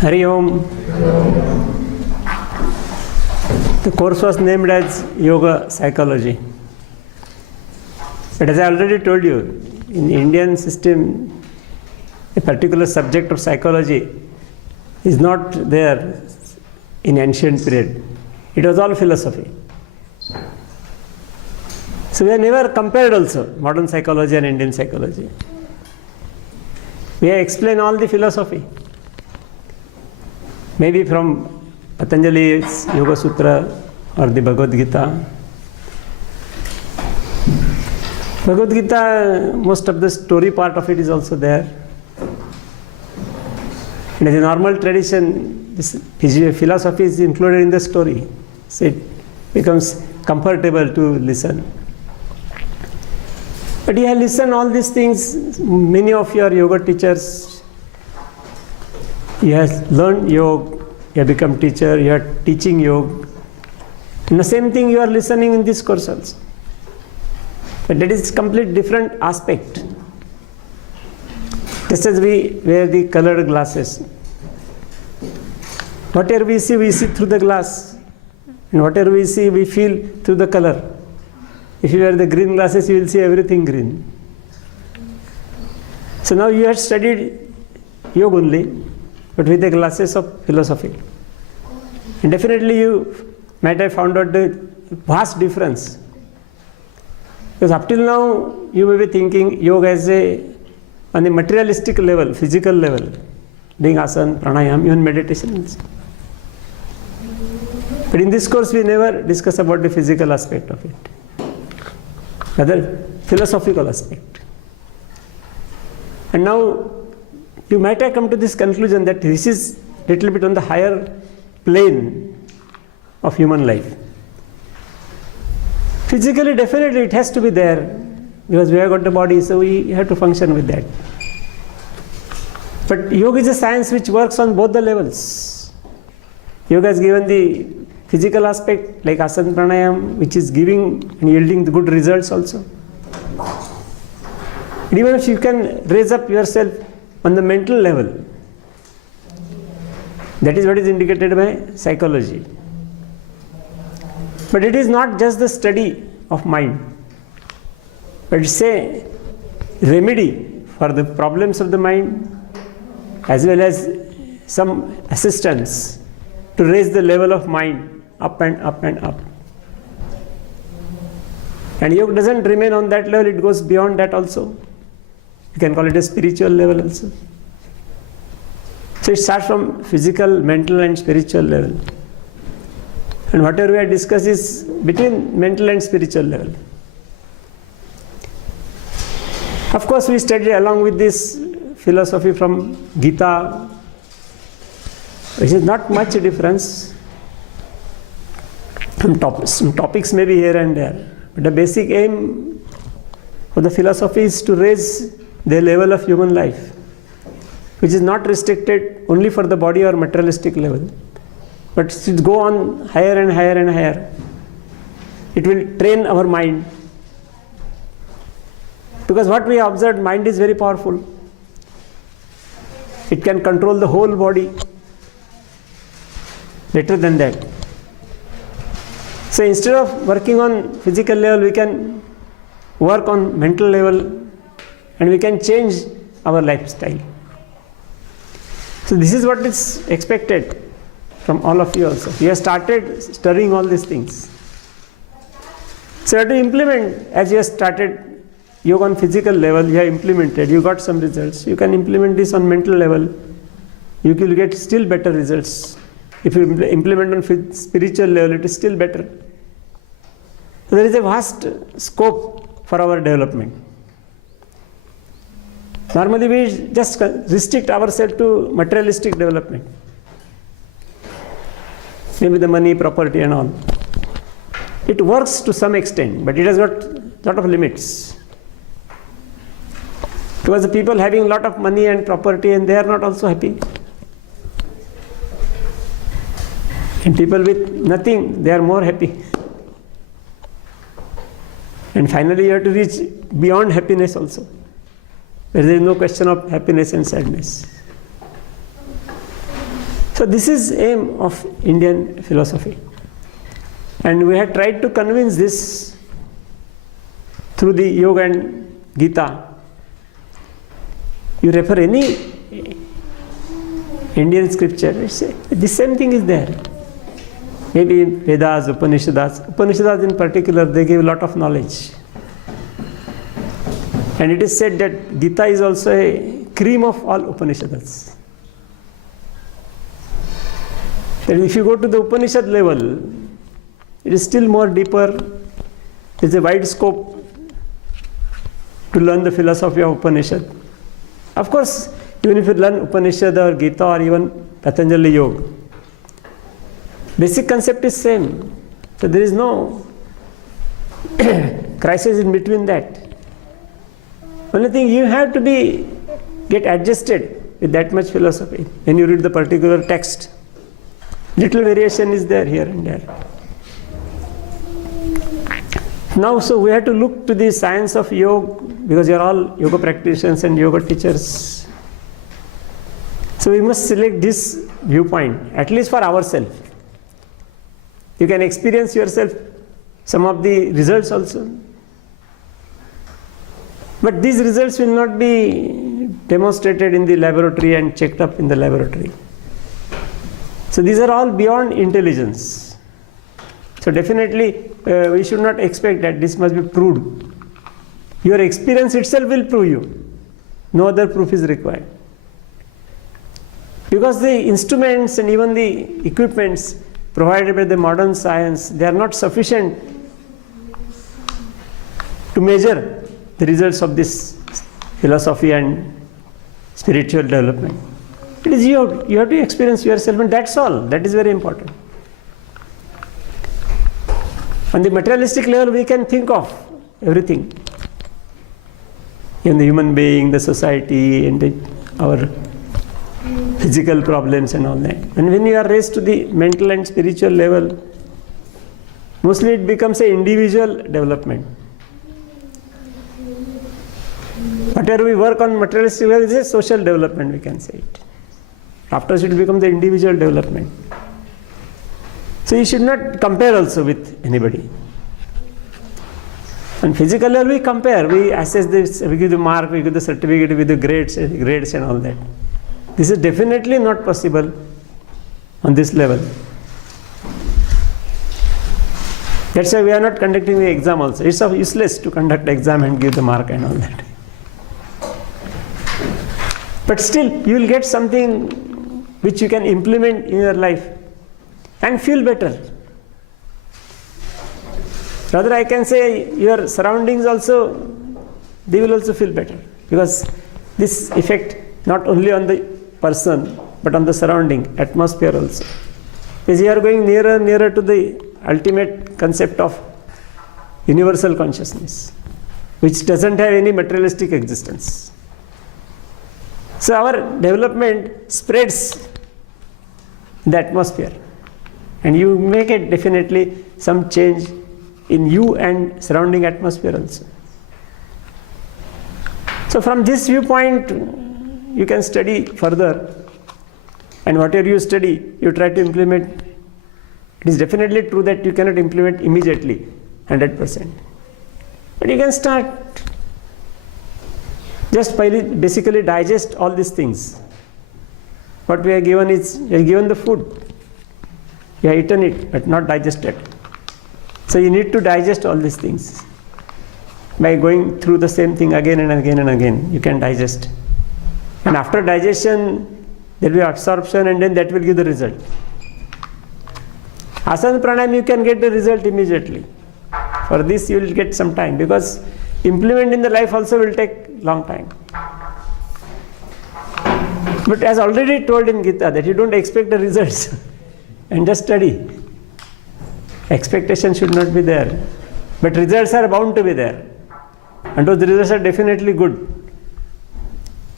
Hari Om. The course was named as Yoga Psychology. But as I already told you, in Indian system, a particular subject of psychology is not there in ancient period. It was all philosophy. So we have never compared also modern psychology and Indian psychology. We have explained all the philosophy. Maybe from Patanjali's Yoga Sutra or the Bhagavad Gita. Bhagavad Gita, most of the story part of it is also there. And as a normal tradition, this philosophy is included in the story. So it becomes comfortable to listen. But you have listened all these things, many of your yoga teachers, you have learned yoga, you have become teacher, you are teaching yoga. And the same thing you are listening in this course also. But that is complete different aspect. Just as we wear the colored glasses. Whatever we see through the glass. And whatever we see, we feel through the color. If you wear the green glasses, you will see everything green. So now you have studied yoga only, but with the glasses of philosophy. And definitely you might have found out the vast difference. Because up till now, you may be thinking yoga as on a materialistic level, physical level, doing asana, pranayama, even meditation. But in this course, we never discuss about the physical aspect of it, rather philosophical aspect. And now, you might have come to this conclusion that this is little bit on the higher plane of human life. Physically, definitely it has to be there because we have got the body, so we have to function with that. But yoga is a science which works on both the levels. Yoga has given the physical aspect like asana pranayama, which is giving and yielding the good results also. And even if you can raise up yourself on the mental level, that is what is indicated by psychology. But it is not just the study of mind, but it's a remedy for the problems of the mind as well as some assistance to raise the level of mind up and up and up. And yoga doesn't remain on that level, it goes beyond that also. You can call it a spiritual level also. So it starts from physical, mental and spiritual level. And whatever we have discussed is between mental and spiritual level. Of course, we studied along with this philosophy from Gita, which is not much difference. Some topics may be here and there. But the basic aim of the philosophy is to raise the level of human life, which is not restricted only for the body or materialistic level, but it should go on higher and higher and higher. It will train our mind. Because what we observed, mind is very powerful. It can control the whole body. Better than that. So instead of working on physical level, we can work on mental level and we can change our lifestyle. So this is what is expected from all of you also. You have started studying all these things. So you have to implement, as you have started yoga on physical level, you have implemented, you got some results. You can implement this on mental level. You will get still better results. If you implement on spiritual level, it is still better. So there is a vast scope for our development. Normally we just restrict ourselves to materialistic development. Maybe the money, property and all. It works to some extent, but it has got a lot of limits. Because the people having a lot of money and property and they are not also happy. And people with nothing, they are more happy. And finally you have to reach beyond happiness also. There is no question of happiness and sadness. So this is aim of Indian philosophy. And we have tried to convince this through the Yoga and Gita. You refer any Indian scripture, the same thing is there. Maybe Vedas, Upanishads in particular, they give a lot of knowledge. And it is said that Gita is also a cream of all Upanishads. That if you go to the Upanishad level, it is still more deeper. There is a wide scope to learn the philosophy of Upanishad. Of course, even if you learn Upanishad or Gita or even Patanjali Yoga, basic concept is same. So there is no crisis in between that. Only thing, you have to get adjusted with that much philosophy when you read the particular text. Little variation is there here and there. Now, so we have to look to the science of yoga, because you are all yoga practitioners and yoga teachers. So we must select this viewpoint, at least for ourselves. You can experience yourself some of the results also. But these results will not be demonstrated in the laboratory and checked up in the laboratory. So these are all beyond intelligence. So definitely we should not expect that this must be proved. Your experience itself will prove you. No other proof is required. Because the instruments and even the equipments provided by the modern science, they are not sufficient to measure the results of this philosophy and spiritual development. It is you have to experience yourself, and that's all. That is very important. On the materialistic level, we can think of everything. In the human being, the society, and our physical problems and all that. And when you are raised to the mental and spiritual level, mostly it becomes an individual development. Whatever we work on materialistic level is a social development, we can say it. Afterwards it will become the individual development. So you should not compare also with anybody. On physical level we compare, we assess this, we give the mark, we give the certificate with the grades and all that. This is definitely not possible on this level. That's why we are not conducting the exam also. It's useless to conduct exam and give the mark and all that. But still, you will get something which you can implement in your life and feel better. Rather, I can say your surroundings also, they will also feel better, because this effect not only on the person but on the surrounding atmosphere also. Because you are going nearer and nearer to the ultimate concept of universal consciousness, which doesn't have any materialistic existence. So our development spreads the atmosphere, and you make it definitely some change in you and surrounding atmosphere also. So from this viewpoint, you can study further, and whatever you study, you try to implement. It is definitely true that you cannot implement immediately 100%, but you can start. Just basically digest all these things. What we are given is, we are given the food. You have eaten it, but not digested. So you need to digest all these things. By going through the same thing again and again and again, you can digest. And after digestion, there will be absorption, and then that will give the result. Asana pranayama, you can get the result immediately. For this you will get some time, because implement in the life also will take long time. But as already told in Gita, that you don't expect the results and just study. Expectation should not be there, but results are bound to be there, and those results are definitely good,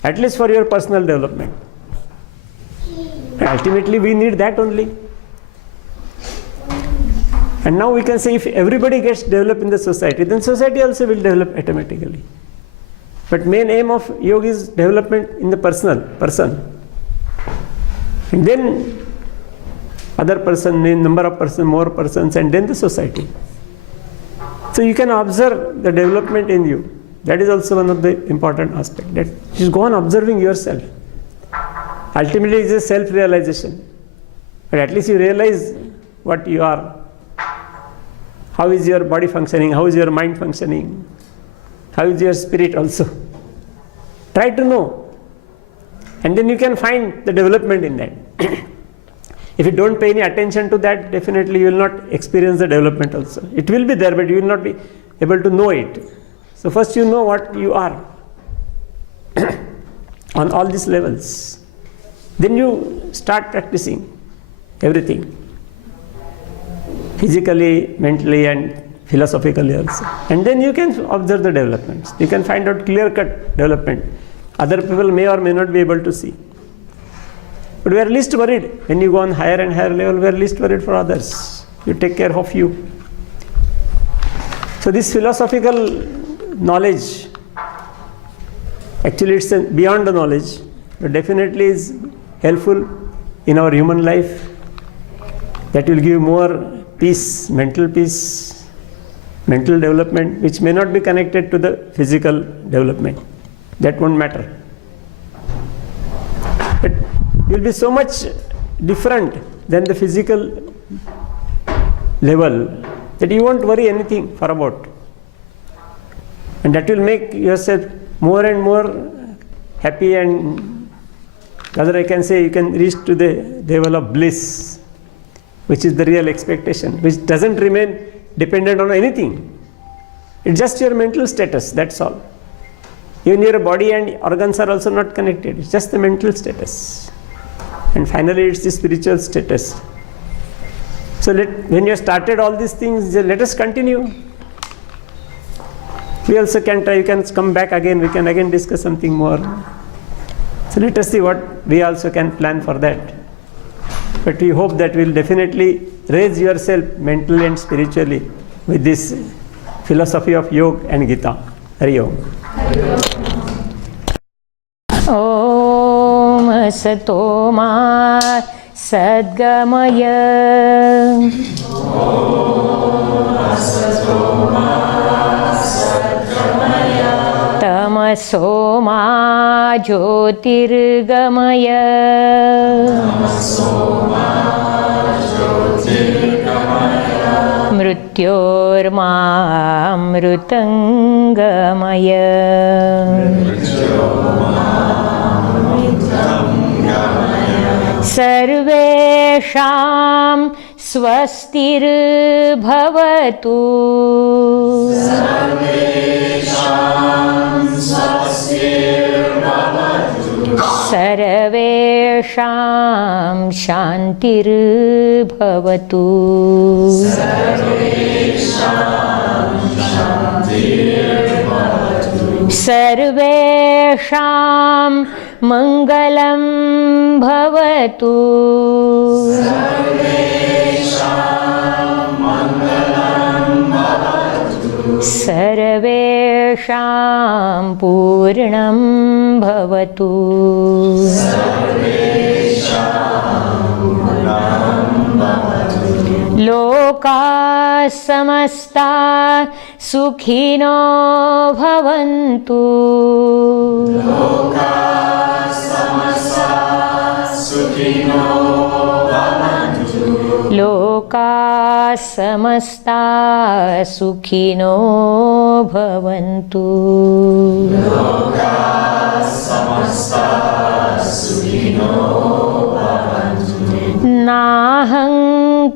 at least for your personal development. And ultimately we need that only. And now we can say, if everybody gets developed in the society, then society also will develop automatically. But main aim of yoga is development in the person. And then other person, number of persons, more persons, and then the society. So you can observe the development in you. That is also one of the important aspects. That you go on observing yourself. Ultimately, it's a self-realization. But at least you realize what you are. How is your body functioning? How is your mind functioning? How is your spirit also? Try to know. And then you can find the development in that. If you don't pay any attention to that, definitely you will not experience the development also. It will be there, but you will not be able to know it. So first you know what you are on all these levels. Then you start practicing everything. Physically, mentally, and philosophically also. And then you can observe the developments. You can find out clear-cut development. Other people may or may not be able to see. But we are least worried. When you go on higher and higher level, we are least worried for others. You take care of you. So this philosophical knowledge, actually it's beyond the knowledge, but definitely is helpful in our human life. That will give more peace, mental development, which may not be connected to the physical development. That won't matter. But you will be so much different than the physical level that you won't worry anything for about. And that will make yourself more and more happy, and rather I can say you can reach to the level of bliss, which is the real expectation, which doesn't remain dependent on anything. It's just your mental status, that's all. Even your body and organs are also not connected. It's just the mental status. And finally, it's the spiritual status. So when you have started all these things, let us continue. We also can try, you can come back again, we can again discuss something more. So let us see what we also can plan for that. But we hope that we'll definitely raise yourself mentally and spiritually with this philosophy of yoga and Gita. Hari Om. Om Sato Ma Sadgamaya. Tamaso Ma Jyotirgamaya. Mrityorma Amrutangamaya. Sarvesham Swastir Bhavatu. Sarvesham Shantir Bhavatu. Sarvesham Mangalam Bhavatu. Sarvesham Purnam Bhavatu. Loka samasta sukhino bhavantu. Loka samasta sukhino bhavantu. Naham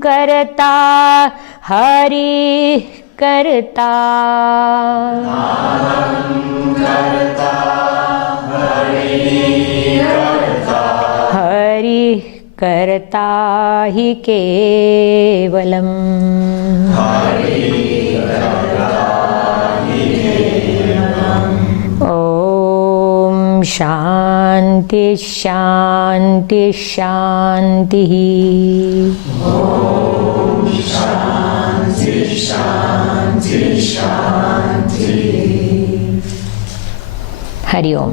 karta hari karta. Hari karta hi kevalam. Om Shanti Shanti Shanti. Om Shanti Shanti Shanti. Hari Om.